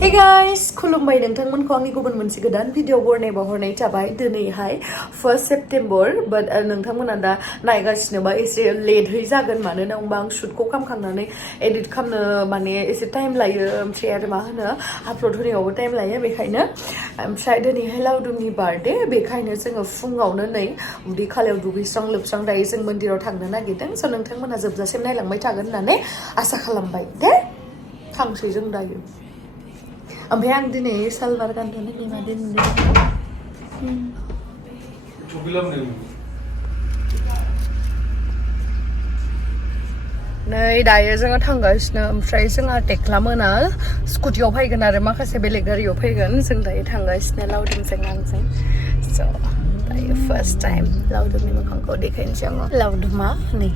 Hey guys, Khulumbai nwngthangमोनखौ आंनि गुबुन मोनसे गोदान भिडिअ बरनायबा हरनाय थाबाय दिनैहाय 1 सेप्टेम्बर बाट नोंथांमोना दा नायगासिनोबा एसे लेटहै जागोन मानोना आं शुटखौ खालामखांनानै एडिट खालामनो माने एसे टाइम लायो ओमफ्राय आरो मा होनो आपल'ड होनायावबो टाइम लायो बेखायनो ओमफ्राय दिनैहाय लावदुमनि बार्थडे बेखायनो जोङो फुङावनो नै उदै खालायाव दुगैस्रां लोबस्रां दायो जों मन्दिराव थांनो नागिरदों स' नोंथांमोना जोबजासिम नायलांबाय थागोन होननानै आसा खालामबाय दे थांसै जों दायो ओमफ्राय आं दिनै सालवार गानदों बिमा दिनै दायो जोङो थांगासिनो ओमफ्राय जोंहा टेक्ला मोना स्कुटियाव फैगोन आरो माखासे बेलेग गारियाव फैगोन जों दायो थांगासिनो लावदुमजों आंजों स' दायो फार्स्ट टाइम लावदुमनि मोखांखौ देखायनोसै आङो लावदुमा नै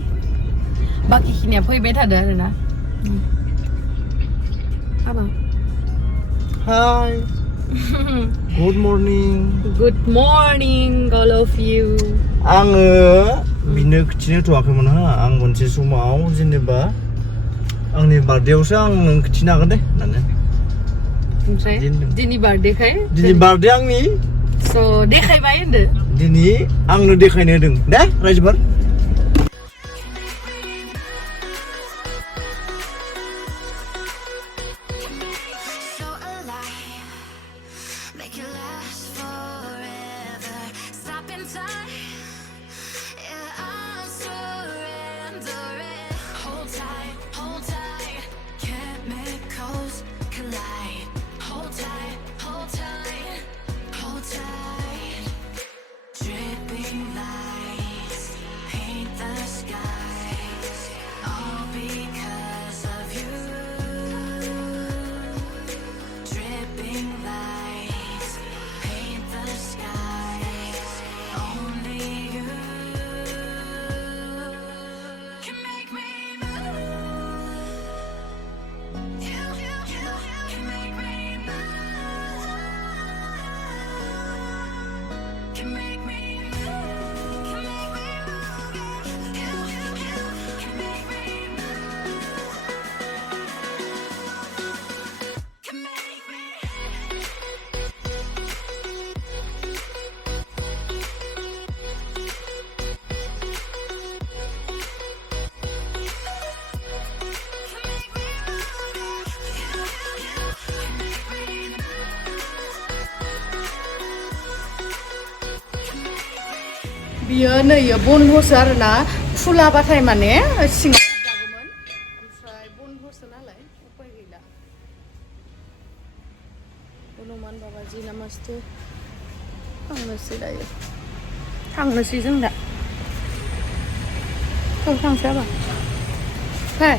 बाखिखिनिया फैबाय थादों आरोना हाबा Hi. Good morning. Good morning, all of you. आङो बिनो खिथिनो थवाखैमोन हा आं मोनसे समाव जेनेबा आंनि बार्थडेआवसो आं नों खिथिनो हागोन दे होननानै ओमफ्राय दिनै बार्थडेखाय दिनै बार्थडे आंनि स' देखायबाय होनदो दिनै आंनो देखायनो होदों दे रायजोफोर बियो नै बन्धसो आरोना खुलाबाथाय माने सिङाव हाबजागौमोन ओमफ्राय बन्धसो नालाय उपाय गैला हनुमान बाबाजी नमस्ते थांनोसै दायो थांनोसै जों दा थांसै हाबा फै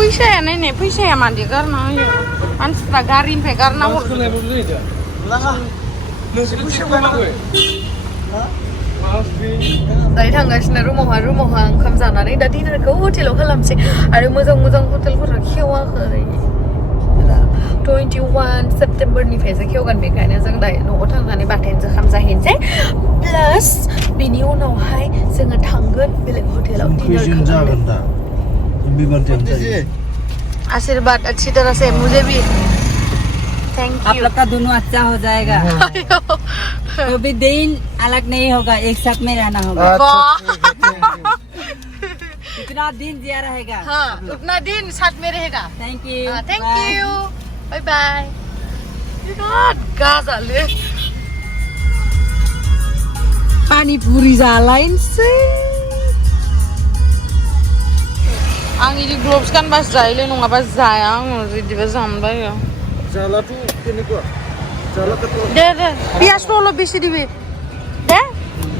फैसाया नायनाय फैसाया मानदि गारना होयो मानसिफ्रा गारिनिफ्राय गारना हरो दायो थांगासिनो रुमावहा ओंखाम जानानै दा डिनारखौ हटेलाव खालामसै आरो मोजां हटेलफोरा खेवाखै 21 सेप्टेम्बरनिफ्रायसो खेवगोन बेखायनो जों दायो न'आव थांनानै बाथायनोसो ओंखाम जाहैनोसै प्लास बेनि उनावहाय जोङो थांगोन बेलेग हटेलाव डिनार खालामनो आशीर्वाद अच्छी तरह से मुझे भी थैंक यू आप लोग का दोनों अच्छा हो जाएगा तो भी दिन अलग नहीं होगा एक साथ में रहना होगा इतना दिन जिया रहेगा हाँ उतना दिन साथ में रहेगा थैंक यू बाय बाय गाजाले पानी पूरी जालायनोसै आं इदि ग्लब्स गानबासो जायोलै नङाबा जाया आङो बिदिबा जानो बायो जालाथ' केनेकुवा जालाखौथ' दे पियाजखौ अलप बेसि दिबि दे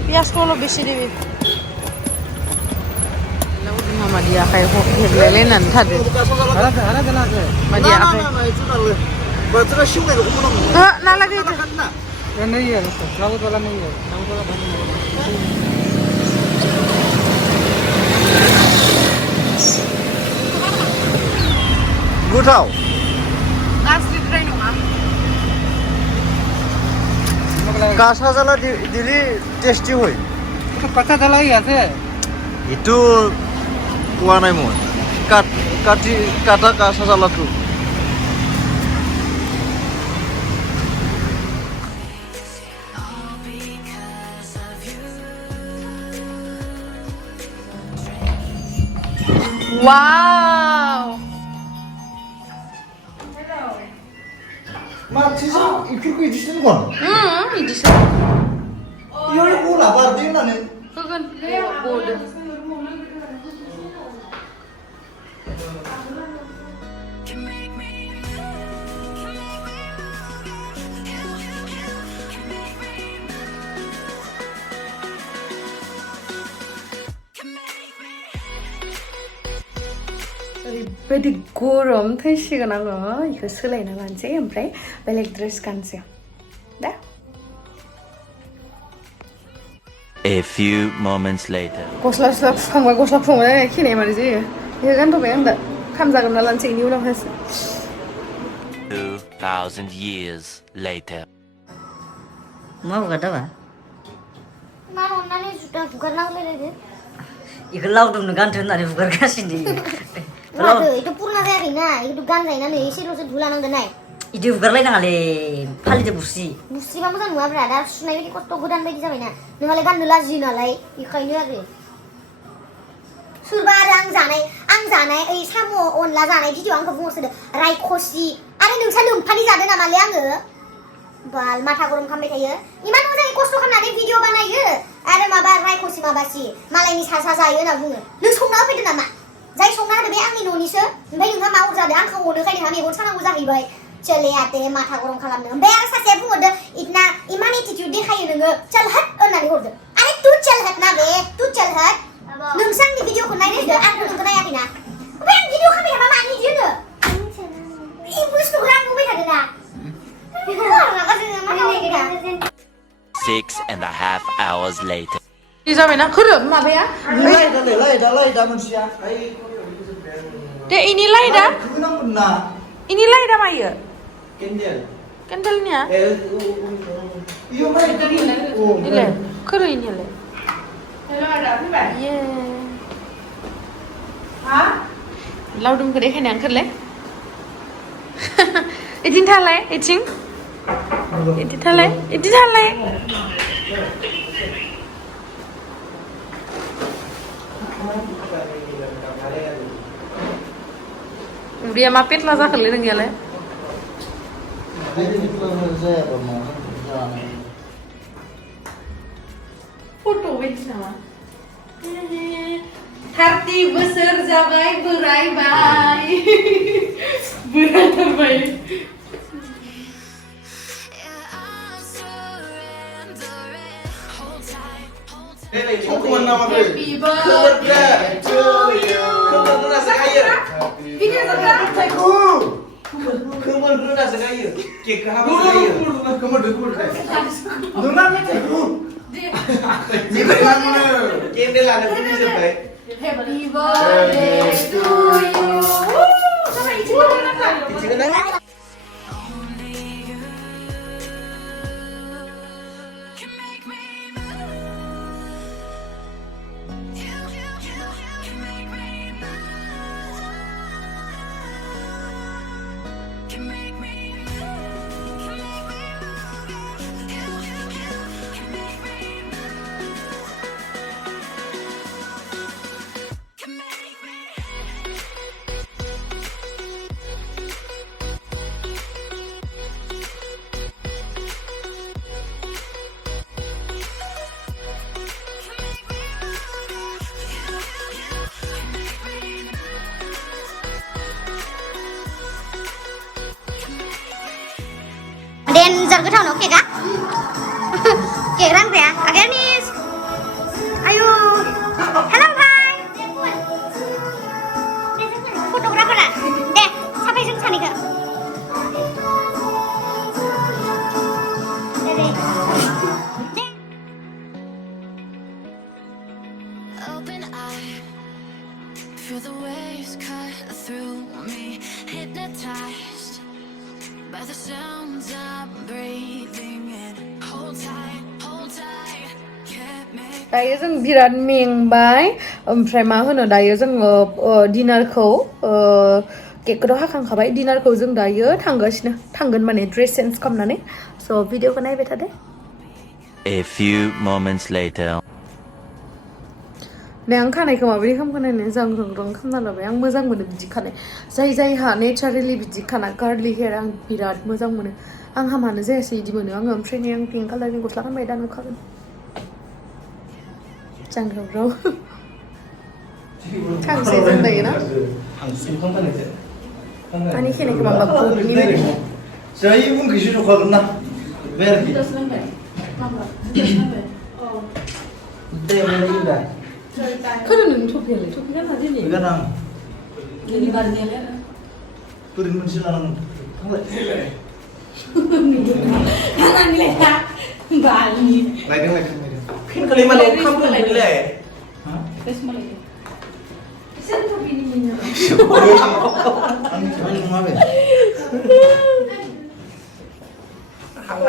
पियाजखौ अलप बेसि दिबि लावदुमा मादि आखाइ हेबलायलायनानै थादो मादि आखाइ बाथ्रा सिवनायखौ मोनांगौ नालागे नहीं है साबुत वाला नहीं है गोथाव गाज्रिद्राय नङा कासा जाला दिली टेस्टी होय Kata dalai আছে Itu kuanai mo. Kata kasa salah tu. Wow. Ma sisa ikut ku idis ni kon. Ini sih. Iyo ni ko labar din na ni. Bukan. Bodoh. ओरैबायदि गरम थैसिगोन आङो इखौ सोलायना लानोसै ओमफ्राय बेलेग ड्रेस गानसै दा A few moments later. गस्ला फुखांबा गस्ला फुखांबाय खिनाय मारै जायो बेखौ गानथ'बाय आं दा खामजागोन लानोसै इनि उनावहायसो 2000 years later. Mau kata apa? Mana nih sudah bukan lagi deh. Iku Laudum gantung dari bukan kasih di. Waduh, itu purna kayak gini, itu gantung nih, isi terus dulu nang denai. Itu bukan lain kali kali je busi. Busi kamu kan nggak berada, sunai ini kok togo dan bagi samina. Nengale kan dulu aja nalai, ikai ini lagi. Surba ada ang zanai, samo on la zanai, jadi ang kamu sudah rai kosi. Ada nung sanum pani zade nama liang bal mata gorom kami kaya. Iman mau jadi kosto kan ada video mana ya? Ada mabar rai kosi mabasi, malah ini sasa saya na bunga. Nung song apa itu nama? Jai song ada be ang ni noni se, be nung mau zade ang kamu udah kayak kami udah sana udah hibai. चले आते हैं माथा गरम खालामनो बे आरो सासे बुंहरदो इतना इमान एटिट्युड देखायो नोङो चल हट होननानै हरदो आरे तू चल हट ना बे तू चल हट नोंसांनि भिडिअखौ नायदो आं नोंखौ नायाखैना बे आं भिडिअ खालामबाय थाबा मानि दियोनो इ बुस्थुखौ आं बुंबाय थादों ना 6.5 hours later. इ जाबायना खोरोम माबाया Lai dah manusia. दे इनि लाइटआ Kenapa benar? इनि लाइटआ मायो Kendel. केन्डेलनिया Iyo mai tadi. Oh. इले खोरो इनियालाय ये लावदुमखौ देखायनो ओंखारलाय इदिन थालाय इथिं इदि थालाय उदैया मा पेटला जाखोलै नोंनियालाय फट' बायदि नामा 30 बोसोर जाबाय बोरायबाय बोरायथारबाय Hukuman nama gue. Happy birthday to you. Kemudian rasa kaya. Video sekarang Kemudian rasa kaya. Kek apa kaya? Kemudian Dona mencari. Ini mana? Kendel ada ini sampai. Happy birthday to you. Sama ibu Dan jar goथाव no kek kek rangkaya agarnis ayo hello bye fotografer deh sampai जों सानैखौ Open eye, feel the waves cut through me, hypnotized by the sounds I'm breathing in. Hold tight, can't make दायो जों बिराद मेंबाय ओमफ्राय मा होनो दायो जोङो डिनारखौ केकखौथ' हाखांखाबाय डिनारखौ जों दायो थांगोन माने ड्रेस चेन्ज खालामनानै स' भिडिअखौ नायबाय थादो A few moments later. दे आं खानायखौ माबायदि खालामखानायनो जांग्रं खालामना लाबाय आं मोजां मोनो बिदि खानाय जायहा नेचारेलि बिदि खाना गार्लि हेयार आं बिराद मोजां मोनो आंहा मानो जायासै बिदि मोनो आङो ओमफ्राय नै आं पिंक कालारनि गस्ला गानबाय दा नुखागोन जांग्राव थांसै जों दायो ना आंनि खेनायखौ माबा बबनि बायदि जायो बुंखैसो जखागोन ना बे आरोखि खोरो नों थफियालाय थफि गाना दिनै गाना दिनै बारनायालाय ओरैनो मोनसे लानांगोन थांलाय गानानिलाय दा बालनि लायदों फिनखालि माने खामखौलाय हा बेसमालाय एसे थफिनि मिनो आंनि थाखाय नङा बे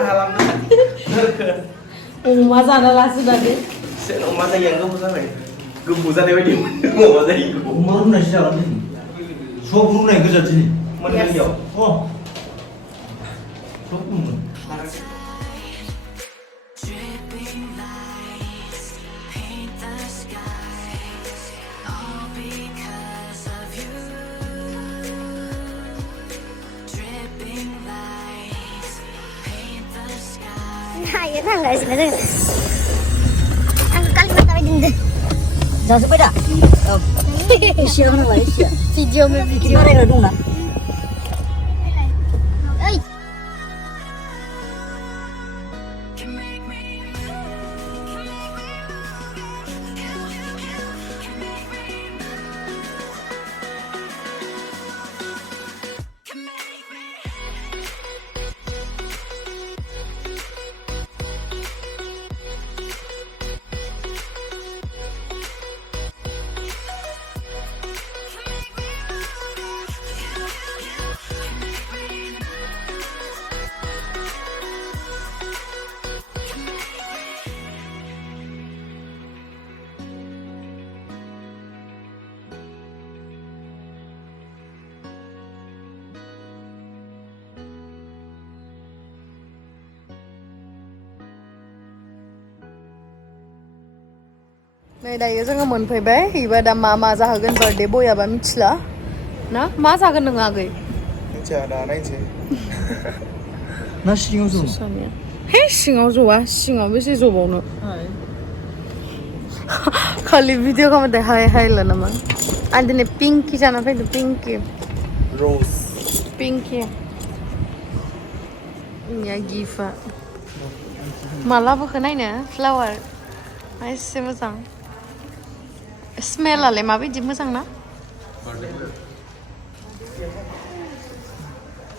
हालाम अमा जाना लासो दादे सेन अमा जायो आं गोबाव जाबाय गोबाव जानाय बायदि मोनदों अमा जायो अमा रुनायसो जागोन दिनै सब रुनाय गोजा दिनै मोननायाव सब मोनगोन Dripping lights paint the skies, all because of you. Dripping lights paint the skies. Hai cái thằng này xin được. Anh cắt mặt tao đi. Giờ sẽ biết à? Siêu nó vậy siêu. Video Mein Video đây là đúng nè. Ơi. नै दायो जोङो मोनफैबाय हिबा दा मा जाहोगोन birthday बयाबा मिथिला ना मा जागोन नों आगै मिथिया दा नायनोसै ना सिङाव जौ हे सिङाव जवा सिङाव बेसे जबावनो खालि भिडिअ खालामबाथाय हाय हायला नामा आं दिनै पिंकि जाना फैदों पिंकि र'ज पिंकि या गिफ्टआ मालाबोखौ नायनो फ्लावार एसे मोजां स्मेलालाय माबायदि मोजां ना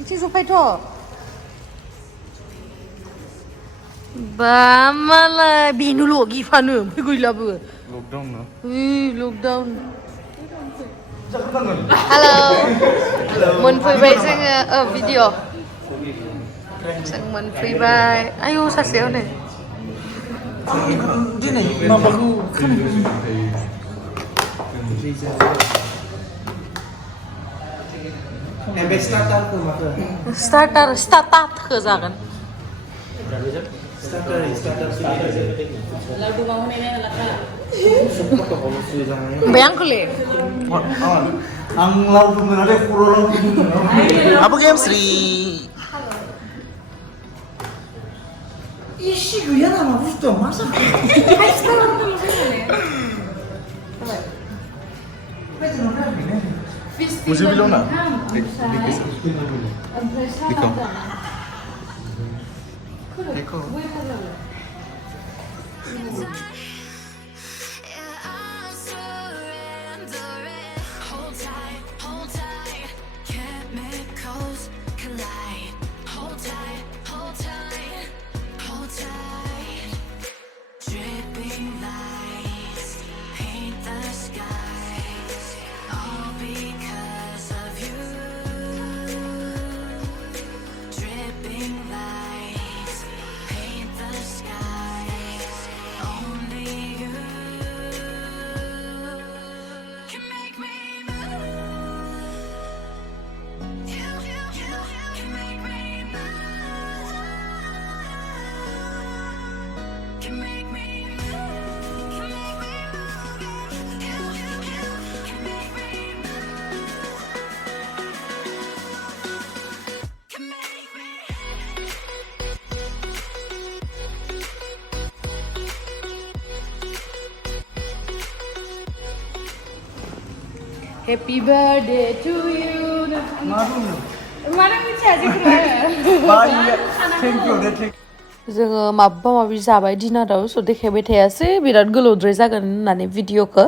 एसे जफायथ' बा मालाय बेनोल' गिफ्टआनो ओमफ्राय गैलाबो लकडाउन ना लकडाउन हेलौ मोनफैबाय जोङो भिडिअ जों मोनफैबाय आयौ सासेयाव नै दिनै माबाखौ बे स्टार्टारखौ माखो स्टार्टारखौ जागोन ओमफ्राय आंखौलाय आं लावदुम मोनाखै खर' लावदुम आबो गेमस्रि इसे गैया नामा बुस्थुआ मा जाखो मुझे भी लो ना देखो Yeah, I'm surrendering. Hold tight, chemicals collide. Hold tight, hold tight, hold tight. Dripping lights paint the skies, all because of you. Dripping lights paint the skies, only Happy birthday to you. Mana miथिया Thank you. जोङो माबा माबि जाबाय डिनाराव स' देखायबाय थायासै बिराद गोलावद्राय जागोन होननानै भिडिअखौ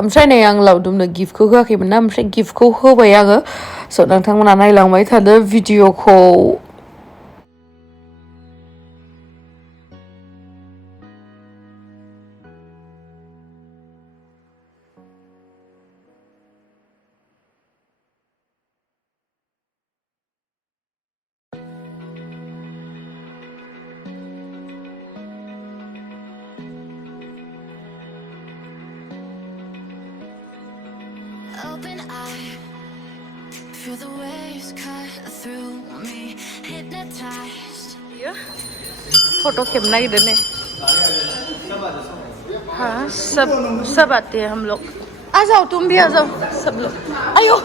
ओमफ्राय नै आं लावदुमनो गिफ्टखौ होआखैमोन ना ओमफ्राय गिफ्टखौ होबाय आङो स' नोंथांमोना नायलांबाय थादो भिडिअखौ Open eye, feel the waves cut through me, hypnotized. Photo खेलना इधर ने हाँ सब आते हैं हम लोग आ जाओ तुम भी आ जाओ सब लोग आयो